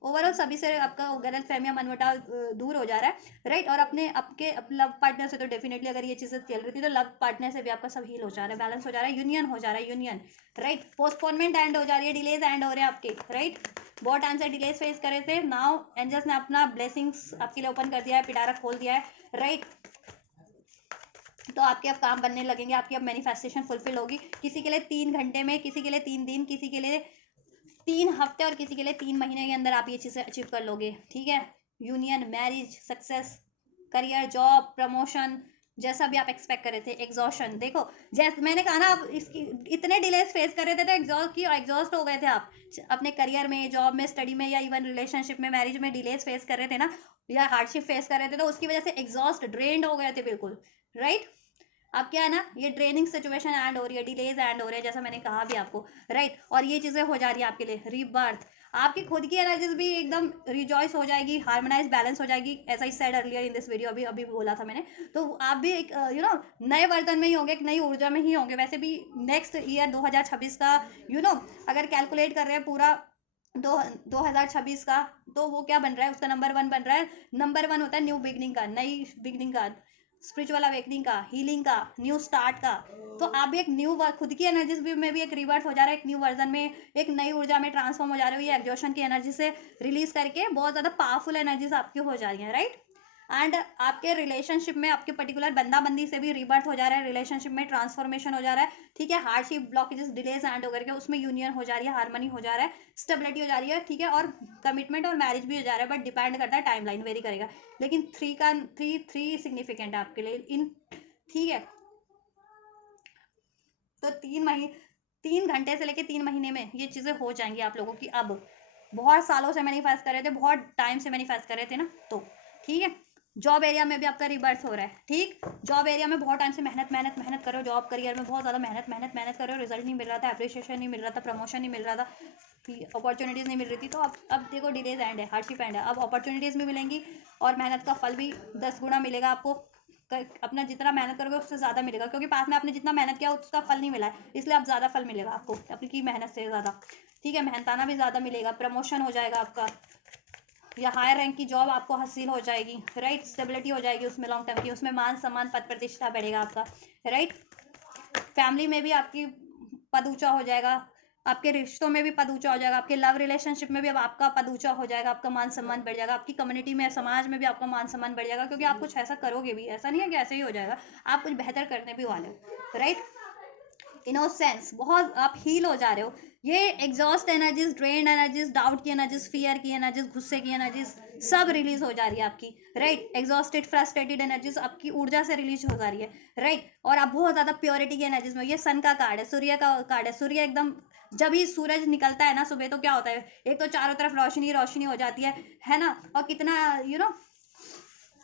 ओवरऑल सभी से आपका गलत फहमियाँ, मन मुटाव दूर हो जा रहा है, राइट। और अपने आपके लव पार्टनर से तो डेफिनेटली अगर ये चीज़ें चल रही थी तो लव पार्टनर से भी आपका सब हील हो जा रहा है, बैलेंस हो जा रहा है, यूनियन हो जा रहा है, यूनियन, राइट। पोस्टपोनमेंट एंड हो जा रही है, डिलेज एंड हो रहे हैं आपके, राइट। बहुत टाइम से डिलेज फेस करे थे, नाउ एंजल्स ने अपना ब्लेसिंग्स आपके लिए ओपन कर दिया है, पिटारा खोल दिया है, राइट। तो आपके अब काम बनने लगेंगे, आपकी अब मैनिफेस्टेशन फुलफिल होगी, किसी के लिए 3 घंटे में, किसी के लिए 3 दिन, किसी के लिए 3 हफ्ते और किसी के लिए 3 महीने के अंदर आप ये चीज़ें अचीव कर लोगे, ठीक है। Union, marriage, success, career, job, promotion, जैसा भी आप एक्सपेक्ट कर रहे थे। एग्जॉशन देखो, जैसे मैंने कहा ना, आप इसकी इतने डिलेज फेस कर रहे थे तो एग्जॉस्ट हो गए थे आप अपने करियर में, जॉब में, स्टडी में, या इवन रिलेशनशिप में, मैरिज में डिलेज फेस कर रहे थे ना, या हार्डशिप फेस कर रहे थे, तो उसकी वजह से एग्जॉस्ट ड्रेन्ड हो गए थे बिल्कुल, राइट। अब क्या है ना, ये ड्रेनिंग सिचुएशन एंड हो रही है, डिलेज एंड हो रहे हैं, जैसा मैंने कहा भी आपको, राइट। और ये चीज़ें हो जा रही है आपके लिए, रीबर्थ, आपकी खुद की एनर्जीज भी एकदम रिजॉइस हो जाएगी, हार्मोनाइज बैलेंस हो जाएगी, ऐसा he said earlier in this video, अभी अभी बोला था मैंने। तो आप भी एक नए वर्तन में ही होंगे, एक नई ऊर्जा में ही होंगे। वैसे भी नेक्स्ट ईयर 2026 का अगर कैलकुलेट कर रहे हैं पूरा 2026 का, तो वो क्या बन रहा है, उसका नंबर 1 बन रहा है। नंबर 1 होता है न्यू बिगनिंग का, नई बिगनिंग का, स्पिरिचुअल अवेकनिंग का, हीलिंग का, न्यू स्टार्ट का। तो आप भी एक न्यू खुद की एनर्जीज में भी एक रिवर्स हो जा रहा है, एक न्यू वर्जन में, एक नई ऊर्जा में ट्रांसफॉर्म हो जा रहे हो। ये एग्जॉशन की एनर्जी से रिलीज करके बहुत ज़्यादा पावरफुल एनर्जीज आपकी हो जा रही हैं, राइट। एंड आपके रिलेशनशिप में, आपके पर्टिकुलर बंदा बंदी से भी रिबर्थ हो जा रहा है, रिलेशनशिप में ट्रांसफॉर्मेशन हो जा रहा है, ठीक है। हार्डशिप, ब्लॉकेजेस, डिलेज एंड होकर के उसमें यूनियन हो जा रही है, हार्मनी हो जा रहा है, स्टेबिलिटी हो जा रही है, ठीक है। और कमिटमेंट और मैरिज भी हो जा रहा है, बट डिपेंड करता है, टाइम लाइन वेरी करेगा। लेकिन थ्री सिग्निफिकेंट है आपके लिए इन, ठीक है। तो 3 घंटे से लेके 3 महीने में ये चीज़ें हो जाएंगी आप लोगों की। अब बहुत सालों से मैनिफेस्ट कर रहे थे, बहुत टाइम से मैनिफेस्ट कर रहे थे ना, तो ठीक है। जॉब एरिया में भी आपका रिबर्थ हो रहा है, ठीक। जॉब एरिया में बहुत टाइम से मेहनत मेहनत मेहनत करो, जॉब करियर में बहुत ज़्यादा मेहनत मेहनत मेहनत करो, रिजल्ट नहीं मिल रहा था, अप्रिशिएशन नहीं मिल रहा था, प्रमोशन नहीं मिल रहा था, अपॉर्चुनिटीज़ नहीं मिल रही थी। तो अब देखो, डिलेज एंड है, हार्डशिप एंड है, अब अपॉर्चुनिटीज़ भी मिलेंगी और मेहनत का फल भी 10 गुना मिलेगा आपको। अपना जितना मेहनत करोगे उससे ज़्यादा मिलेगा, क्योंकि पास में आपने जितना मेहनत किया उसका फल नहीं मिला है, इसलिए आप ज़्यादा फल मिलेगा आपको अपनी मेहनत से ज़्यादा, ठीक है। मेहनताना भी ज़्यादा मिलेगा, प्रमोशन हो जाएगा आपका, या हायर रैंक की जॉब आपको हासिल हो जाएगी, राइट। स्टेबिलिटी हो जाएगी उसमें, लॉन्ग टर्म की, उसमें मान सम्मान, पद प्रतिष्ठा बढ़ेगा आपका, राइट। फैमिली में भी आपकी पद ऊंचा हो जाएगा, आपके रिश्तों में भी पद ऊंचा हो जाएगा, आपके लव रिलेशनशिप में भी अब आपका पद ऊंचा हो जाएगा, आपका मान सम्मान बढ़ जाएगा, आपकी कम्युनिटी में, समाज में भी आपका मान सम्मान बढ़ जाएगा, क्योंकि आप कुछ ऐसा करोगे भी, ऐसा नहीं है कि ऐसे ही हो जाएगा, आप कुछ बेहतर करने भी वाले हो, राइट। इनोसेंस, बहुत आप हील हो जा रहे हो। ये exhaust energies, drain energies, doubt की एनर्जीज, फियर की एनर्जीज, गुस्से की एनर्जीज सब रिलीज हो जा रही है आपकी, राइट। एग्जॉस्टेड, फ्रस्ट्रेटेड एनर्जीज आपकी ऊर्जा से रिलीज हो जा रही है, राइट। और आप बहुत ज़्यादा प्योरिटी की एनर्जीज में, ये सन का कार्ड है, सूर्य का कार्ड है। सूर्य एकदम, जब ही सूरज निकलता है ना सुबह, तो क्या होता है, एक तो चारों तरफ रोशनी रोशनी हो जाती है ना। और कितना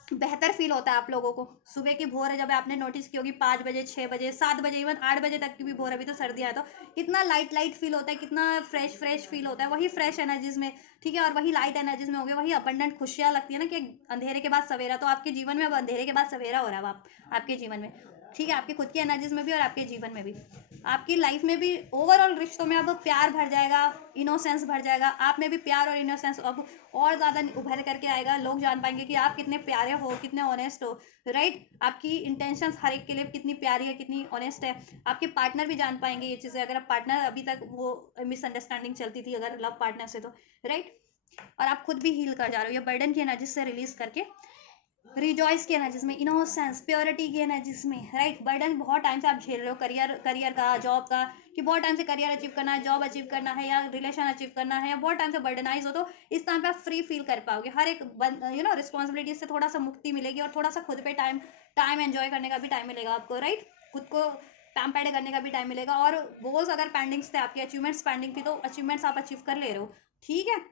बेहतर फील होता है आप लोगों को। सुबह की भोर है, जब आपने नोटिस की होगी, 5 बजे, 6 बजे, 7 बजे, इवन 8 बजे तक की भी भोर, अभी तो सर्दियाँ है तो कितना लाइट लाइट फील होता है, कितना फ्रेश फ्रेश फील होता है, वही फ्रेश एनर्जीज में, ठीक है। और वही लाइट एनर्जीज में हो गया, वही अबंडेंट खुशियाँ लगती है ना, कि अंधेरे के बाद सवेरा। तो आपके जीवन में अब अंधेरे के बाद सवेरा हो रहा है आपके जीवन में, ठीक है। आपकी खुद की एनर्जीज में भी और आपके जीवन में भी, आपकी लाइफ में भी, ओवरऑल रिश्तों में अब प्यार भर जाएगा, इनोसेंस भर जाएगा, आप में भी प्यार और इनोसेंस अब और ज़्यादा उभर करके आएगा। लोग जान पाएंगे कि आप कितने प्यारे हो, कितने ऑनेस्ट हो, राइट। आपकी इंटेंशंस हर एक के लिए कितनी प्यारी है, कितनी ऑनेस्ट है। आपके पार्टनर भी जान पाएंगे ये चीज़ें, अगर आप पार्टनर, अभी तक वो मिसअंडरस्टैंडिंग चलती थी अगर लव पार्टनर से, तो राइट। और आप खुद भी हील कर जा रहे हो, ये बर्डन की एनर्जी से रिलीज करके, रिजॉइस की एनर्जीज में, इनोसेंस, प्योरिटी की एनर्जीज में, राइट। बर्डन बहुत टाइम से आप झेल रहे हो, करियर का, जॉब का, कि बहुत टाइम से करियर अचीव करना है, जॉब अचीव करना है, या रिलेशन अचीव करना है, या बहुत टाइम से बर्डनाइज हो। तो इस टाइम पे आप फ्री फील कर पाओगे, हर एक रिस्पॉन्सिबिलिटी से थोड़ा सा मुक्ति मिलेगी, और थोड़ा सा खुद पे टाइम टाइम एंजॉय करने का भी टाइम मिलेगा आपको, राइट। खुद को पैम्पर्ड करने का भी टाइम मिलेगा। और गोल्स अगर पेंडिंग्स थे आपके, अचीवमेंट्स पेंडिंग थी, तो अचीवमेंट्स आप अचीव कर ले रहे हो, ठीक है।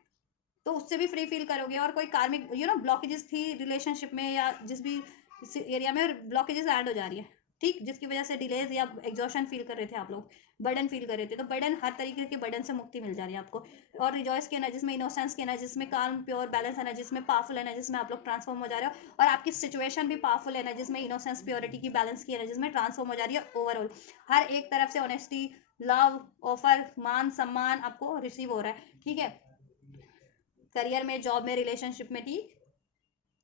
तो उससे भी फ्री फील करोगे। और कोई कार्मिक ब्लॉकेजेस थी रिलेशनशिप में, या जिस भी एरिया में ब्लॉकेजेस ऐड हो जा रही है, ठीक, जिसकी वजह से डिलेज या एग्जॉशन फील कर रहे थे आप लोग, बर्डन फील कर रहे थे, तो बर्डन, हर तरीके के बर्डन से मुक्ति मिल जा रही है आपको। और रिजॉइस की एनर्जीज में, इनोसेंस की एनर्जीज में, काम, प्योर बैलेंस एनर्जीज में, पावरफुल एनर्जीज में आप लोग ट्रांसफॉर्म हो जा रहे हो। और आपकी सिचुएशन भी पावरफुल एनर्जीज में, इनोसेंस, प्योरिटी की, बैलेंस की एनर्जीज में ट्रांसफॉर्म हो जा रही है। ओवरऑल हर एक तरफ से ऑनेस्टी, लव, ऑफर, मान सम्मान आपको रिसीव हो रहा है, ठीक है। करियर में, जॉब में, रिलेशनशिप में, ठीक।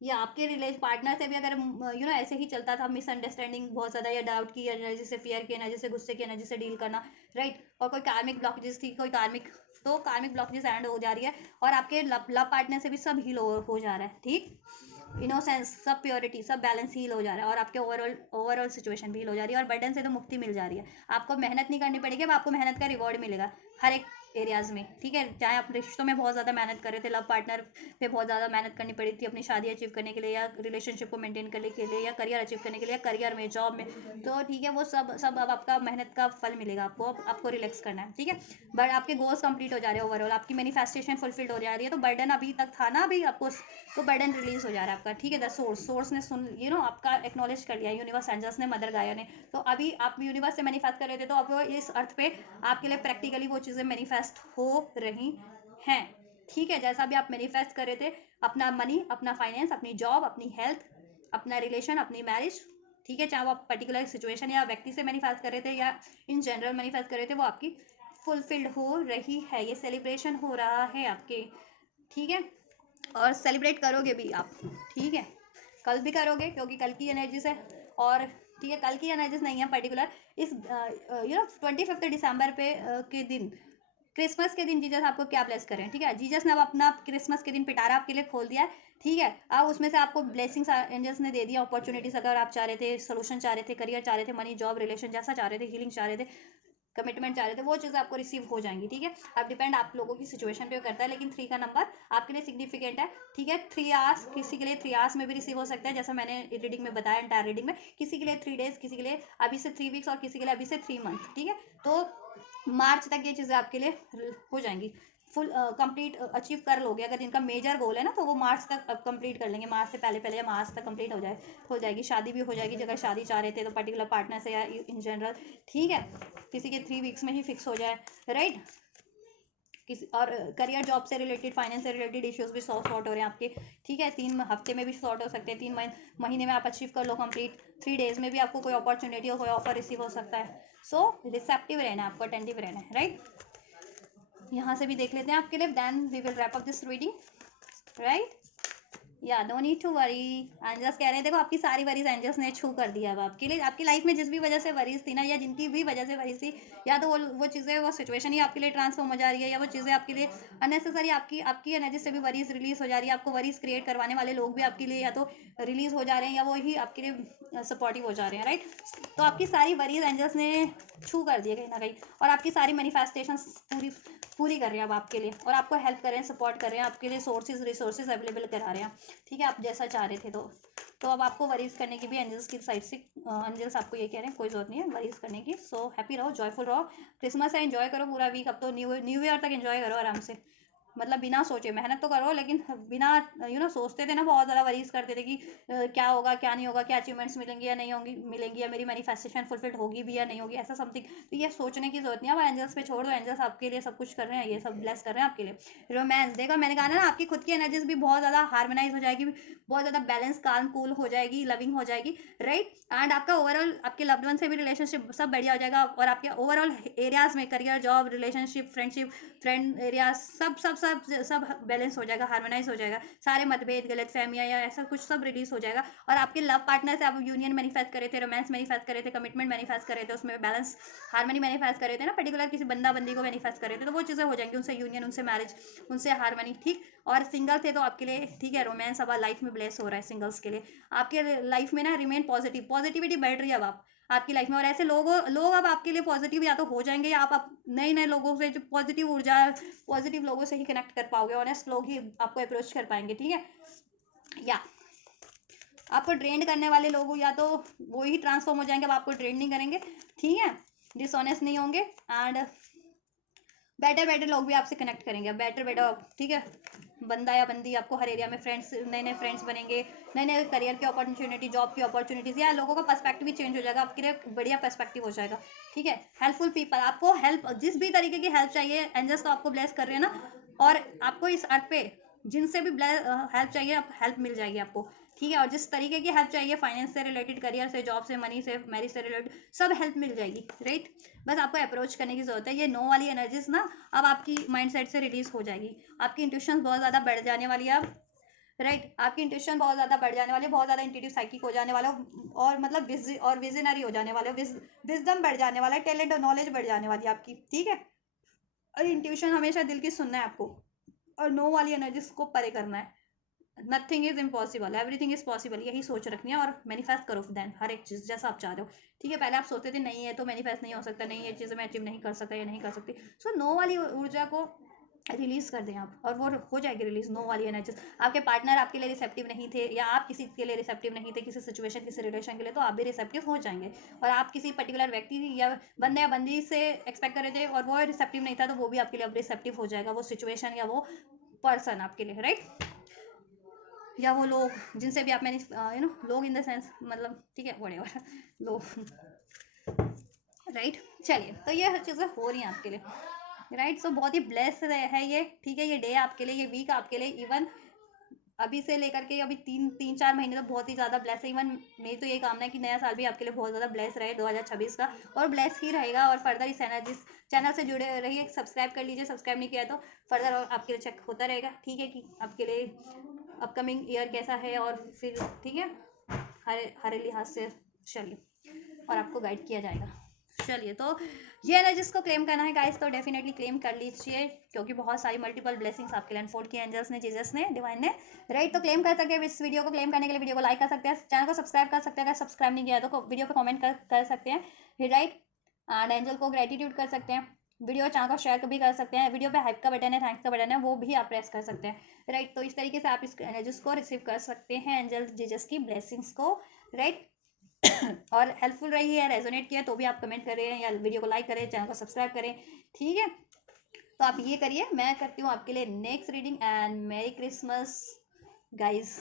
या आपके रिलेशन पार्टनर से भी अगर ऐसे ही चलता था, मिसअंडरस्टैंडिंग बहुत ज़्यादा, या डाउट की एनर्जी से, फियर की एनर्जी से, गुस्से की एनर्जी से डील करना, राइट। और कोई कार्मिक ब्लॉकेजेस थी, कोई कार्मिक ब्लॉकेजेस एंड हो जा रही है। और आपके लव पार्टनर से भी सब हील हो जा रहा है, ठीक। इनोसेंस, सब प्योरिटी, सब बैलेंस हील हो जा रहा है। और आपके ओवरऑल सिचुएशन भी हील हो जा रही है, और बर्डन से तो मुक्ति मिल जा रही है। आपको मेहनत नहीं करनी पड़ेगी, अब आपको मेहनत का रिवॉर्ड मिलेगा। हर एक एरियाज़ में, ठीक है। चाहे आप रिश्तों में बहुत ज़्यादा मेहनत कर रहे थे, लव पार्टनर पे बहुत ज़्यादा मेहनत करनी पड़ी थी अपनी शादी अचीव करने के लिए, या रिलेशनशिप को मेंटेन करने के लिए, या करियर अचीव करने के लिए, या करियर में, जॉब में, तो ठीक है, वो सब सब अब आपका मेहनत का फल मिलेगा आपको। अब आपको रिलैक्स करना है, ठीक है। बट आपके गोल्स कंप्लीट हो जा रहे हैं, ओवरऑल आपकी मैनिफेस्टेशन फुलफिल्ड हो जा रही है, तो बर्डन अभी तक था ना अभी आपको, तो बर्डन रिलीज हो जा रहा है आपका, ठीक है। द सोर्स ने सुन आपका एक्नॉलेज कर लिया, यूनिवर्स एंजल्स ने, मदर गाया ने। तो अभी आप यूनिवर्स से मैनिफेस्ट कर रहे थे, तो अब इस अर्थ पे आपके लिए प्रैक्टिकली वो चीज़ें मैनिफेस्ट हो रही हैं, ठीक है। जैसा भी आप मैनिफेस्ट कर रहे थे, अपना मनी, अपना फाइनेंस, अपनी जॉब, अपनी हेल्थ, अपना रिलेशन, अपनी मैरिज, ठीक है, चाहे वो आप पर्टिकुलर सिचुएशन या व्यक्ति से मैनिफेस्ट कर रहे थे या इन जनरल मैनिफेस्ट कर रहे थे, वो आपकी फुलफिल्ड हो रही है। ये सेलिब्रेशन हो रहा है आपके, ठीक है। और सेलिब्रेट करोगे भी आप, ठीक है, कल भी करोगे क्योंकि कल की एनर्जीज है। और ठीक है, कल की एनर्जीज नहीं है पर्टिकुलर, इस 25 दिसंबर पे के दिन, क्रिसमस के दिन जीसस आपको क्या ब्लेस करें, ठीक है। जीसस ने अब अपना क्रिसमस के दिन पिटारा आपके लिए खोल दिया है, ठीक है। अब उसमें से आपको ब्लेसिंग्स एंजल्स ने दे दिया, अपॉर्चुनिटीज, अगर आप चाह रहे थे, सोल्यूशन चाह रहे थे, करियर चाह रहे थे, मनी, जॉब, रिलेशन जैसा चाह रहे थे, हीलिंग चाह रहे थे, कमिटमेंट चाह रहे थे, वो चीज़ें आपको रिसीव हो जाएंगी, ठीक है। अब डिपेंड आप लोगों की सिचुएशन पे करता है, लेकिन 3 का नंबर आपके लिए सिग्निफिकेंट है, ठीक है। 3 आवर्स किसी के लिए 3 आवर्स में भी रिसीव हो सकता है, जैसा मैंने रीडिंग में बताया, एंटायर रीडिंग में, किसी के लिए 3 डेज, किसी के लिए अभी से 3 वीक्स, और किसी के लिए अभी से 3 मंथ, ठीक है। तो मार्च तक ये चीज़ें आपके लिए हो जाएंगी, फुल कंप्लीट अचीव कर लोगे। अगर इनका मेजर गोल है ना, तो वो मार्च तक कंप्लीट कर लेंगे, मार्च से पहले पहले या मार्च तक कंप्लीट हो जाएगी। शादी भी हो जाएगी, अगर शादी चाह रहे थे तो पर्टिकुलर पार्टनर से या इन जनरल, ठीक है। किसी के 3 वीक्स में ही फिक्स हो जाए, राइट। किसी और करियर, जॉब से रिलेटेड, फाइनेंस से रिलेटेड इश्यूज भी सॉर्ट हो रहे हैं आपके, ठीक है। 3 हफ्ते में भी सॉर्ट हो सकते हैं, 3 महीने में आप अचीव कर लो कंप्लीट, 3 डेज में भी आपको कोई अपॉर्चुनिटी हो, कोई ऑफर रिसीव हो सकता है। सो रिसेप्टिव रहना है आपको, अटेंटिव रहना है, राइट। यहाँ से भी देख लेते हैं आपके लिए, then we will wrap up this reading, right. या no need to worry, angels कह रहे हैं, देखो आपकी सारी वरीज एंजल्स ने छू कर दिया अब आपके लिए। आपकी लाइफ में जिस भी वजह से वरीज थी ना, या जिनकी भी वजह से वरीज थी, या तो वो चीज़ें, वो सिचुएशन ही आपके लिए ट्रांसफॉर्म हो जा रही है, या वो चीज़ें आपके लिए अननेसेसरी, आपकी एनर्जी से भी वरीज रिलीज हो जा रही है, आपको वरीज क्रिएट करवाने वाले लोग भी आपके लिए या तो रिलीज हो जा रहे हैं, या वो ही आपके लिए सपोर्टिव हो जा रहे हैं, राइट। तो आपकी सारी वरीज एंजल्स ने छू कर दिए कहीं ना कहीं, और आपकी सारी मैनिफेस्टेशन पूरी कर रहे हैं अब आपके लिए, और आपको हेल्प कर रहे हैं, सपोर्ट कर रहे हैं, आपके लिए रिसोर्सेज अवेलेबल करा रहे हैं, ठीक है। आप जैसा चाह रहे थे, तो अब आपको वरीज करने की भी एंजल्स की साइड से, एंजल्स आपको ये कह रहे हैं कोई जरूरत नहीं है वरीज करने की। सो हैप्पी रहो, जॉयफुल रहो, क्रिसमस है, एंजॉय करो पूरा वीक। अब तो न्यू ईयर तक एंजॉय करो आराम से, मतलब बिना सोचे, मेहनत तो करो लेकिन बिना सोचते थे ना, बहुत ज़्यादा वरीज करते थे कि क्या होगा, क्या नहीं होगा, क्या अचीवमेंट्स मिलेंगी या नहीं होंगी, मिलेंगी, या मेरी मैनिफेस्टेशन फुलफिल्ड होगी भी या नहीं होगी, ऐसा समथिंग। तो ये सोचने की जरूरत नहीं है, अब एंजल्स पे छोड़ दो, एंजल्स आपके लिए सब कुछ कर रहे हैं, ये सब ब्लेस कर रहे हैं आपके लिए। रोमांस देखो, मैंने कहा ना, आपकी खुद की एनर्जीज भी बहुत ज़्यादा हार्मोनाइज हो जाएगी, बहुत ज़्यादा बैलेंस, काम, कूल हो जाएगी, लविंग हो जाएगी, राइट। एंड आपका ओवरऑल आपके लव्ड वन से भी रिलेशनशिप सब बढ़िया हो जाएगा, और आपके ओवरऑल एरियाज में, career, job, relationship, friendship, friend area, सब सब सब सब बैलेंस हो जाएगा, हार्मोनाइज हो जाएगा, सारे मतभेद, गलत फहमियाँ या ऐसा कुछ सब रिलीज हो जाएगा। और आपके लव पार्टनर से आप यूनियन मैनिफेस्ट करे थे, रोमांस मैनिफेस्ट करे थे, कमिटमेंट मैनिफेस्ट करे थे, उसमें बैलेंस, हार्मनी मैनिफेस्ट करे थे ना, पर्टिकुलर किसी बंदा बंदी को मैनिफेस्ट करे थे, तो वो चीज़ें हो जाएंगी, उनसे यूनियन, उनसे मैरिज, उनसे हार्मनी, ठीक। और सिंगल थे तो आपके लिए, ठीक है, रोमांस अब लाइफ में ब्लेस हो रहा है सिंगल्स के लिए। आपके लाइफ में ना रिमेन पॉजिटिव, पॉजिटिविटी बढ़ रही है अब आपकी लाइफ में, और ऐसे लोग अब आपके लिए पॉजिटिव या तो हो जाएंगे, या आप नए नए लोगों से, जो पॉजिटिव ऊर्जा, पॉजिटिव लोगों से ही कनेक्ट कर पाओगे, ऑनेस्ट लोग ही आपको अप्रोच कर पाएंगे, ठीक है। या आपको ड्रेन करने वाले लोग या तो वो ही ट्रांसफॉर्म हो जाएंगे, अब आपको ड्रेन नहीं करेंगे, ठीक है, डिसऑनेस्ट नहीं होंगे, एंड बेटर लोग भी आपसे कनेक्ट करेंगे, बेटर, ठीक है। बंदा या बंदी आपको हर एरिया में फ्रेंड्स, नए नए फ्रेंड्स बनेंगे, नए नए करियर की अपॉर्चुनिटी, जॉब की अपॉर्चुनिटीज, या लोगों का पर्सपेक्टिव भी चेंज हो जाएगा, आपके लिए बढ़िया पर्सपेक्टिव हो जाएगा, ठीक है। हेल्पफुल पीपल, आपको हेल्प, जिस भी तरीके की हेल्प चाहिए, एंजल्स तो आपको ब्लेस कर रहे हैं ना, और आपको इस अर्थ पे जिनसे भी हेल्प चाहिए, आप हेल्प मिल जाएगी आपको, ठीक है। और जिस तरीके की हेल्प चाहिए, फाइनेंस से रिलेटेड, करियर से, जॉब से, मनी से, मैरिज से रिलेटेड, सब हेल्प मिल जाएगी, राइट। बस आपको अप्रोच करने की जरूरत है। ये नो वाली एनर्जीज ना अब आपकी माइंड सेट से रिलीज हो जाएगी, आपकी इंट्यूशन बहुत ज़्यादा बढ़ जाने वाली है अब, राइट। आपकी इंट्यूशन बहुत ज़्यादा बढ़ जाने वाली है, बहुत ज़्यादा इंट्यूटिव साइकिक हो जाने वाला हो, और मतलब विजनरी हो जाने वाले हो, विजडम बढ़ जाने वाला है, टैलेंट और नॉलेज बढ़ जाने वाली है आपकी, ठीक है। और इंट्यूशन हमेशा दिल की सुनना है आपको, और नो वाली एनर्जीज को परे करना है, nothing is impossible, everything is possible, यही सोच रखनी है और मैनिफेस्ट करो देन हर एक चीज़ जैसा आप चाह रहे हो। ठीक है, पहले आप सोचते थे नहीं है तो मैनिफेस्ट नहीं हो सकता, नहीं ये चीज़ें मैं अचीव नहीं कर सकता या नहीं कर सकती। सो नो वाली ऊर्जा को रिलीज कर दें आप, और वो हो जाएगी रिलीज, नो वाली एनर्जी। आपके पार्टनर आपके लिए रिसेप्टिव नहीं थे, या आप किसी के लिए रिसेप्टिव नहीं थे, किसी सिचुएशन किसी रिलेशन के लिए, तो आप भी रिसेप्टिव हो जाएंगे। और आप किसी पर्टिकुलर व्यक्ति या बंदे या बंदी से एक्सपेक्ट कर रहे थे और वो रिसेप्टिव नहीं था, तो वो भी आपके लिए अब रिसेप्टिव हो जाएगा, वो सिचुएशन या वो पर्सन आपके लिए, राइट। या वो लोग जिनसे भी आप मैंने लोग इन द सेंस मतलब, ठीक है व्हाटएवर लोग, राइट। चलिए, तो ये हर चीज़ें हो रही हैं आपके लिए, राइट। सो बहुत ही ब्लेस है ये, ठीक है, ये डे आपके लिए, ये वीक आपके लिए, इवन अभी से लेकर के अभी 3-4 महीने तो बहुत ही ज़्यादा ब्लेस है। इवन मेरी तो यही कामना है कि नया साल भी आपके लिए बहुत ज़्यादा ब्लेस रहे 2026 का, और ब्लेस ही रहेगा। और फर्दर इस एनर्जी चैनल से जुड़े रहिए, सब्सक्राइब कर लीजिए, सब्सक्राइब नहीं किया तो फर्दर और आपके लिए चेक होता रहेगा, ठीक है, कि आपके लिए अपकमिंग ईयर कैसा है, और फिर ठीक है हर लिहाज से चलिए, और आपको गाइड किया जाएगा। चलिए, तो ये एनर्जीज को क्लेम करना है गाइस, तो डेफिनेटली क्लेम कर लीजिए, क्योंकि बहुत सारी मल्टीपल ब्लेसिंग्स आपके लिए अनफोल्ड किए एंजल्स ने, जीसस ने, डिवाइन ने, राइट। तो क्लेम कर सकते हैं इस वीडियो को। क्लेम करने के लिए वीडियो को लाइक कर सकते हैं, चैनल को सब्सक्राइब कर सकते हैं, अगर सब्सक्राइब नहीं किया है तो वीडियो पे कमेंट कर सकते हैं, राइट। एंड एंजल को ग्रेटिट्यूड कर सकते हैं, वीडियो चैनल को शेयर भी कर सकते हैं, वीडियो पे हाइप का बटन है, थैंक्स का बटन है, वो भी आप प्रेस कर सकते हैं, राइट। तो इस तरीके से आप इस एनर्जीज को रिसीव कर सकते हैं, एंजल जीसस की ब्लेसिंग्स को, राइट। और हेल्पफुल रही है, रेजोनेट किया तो भी आप कमेंट करें या वीडियो को लाइक करें, चैनल को सब्सक्राइब करें, ठीक है। तो आप ये करिए, मैं करती हूँ आपके लिए नेक्स्ट रीडिंग, एंड मेरी क्रिसमस गाइज।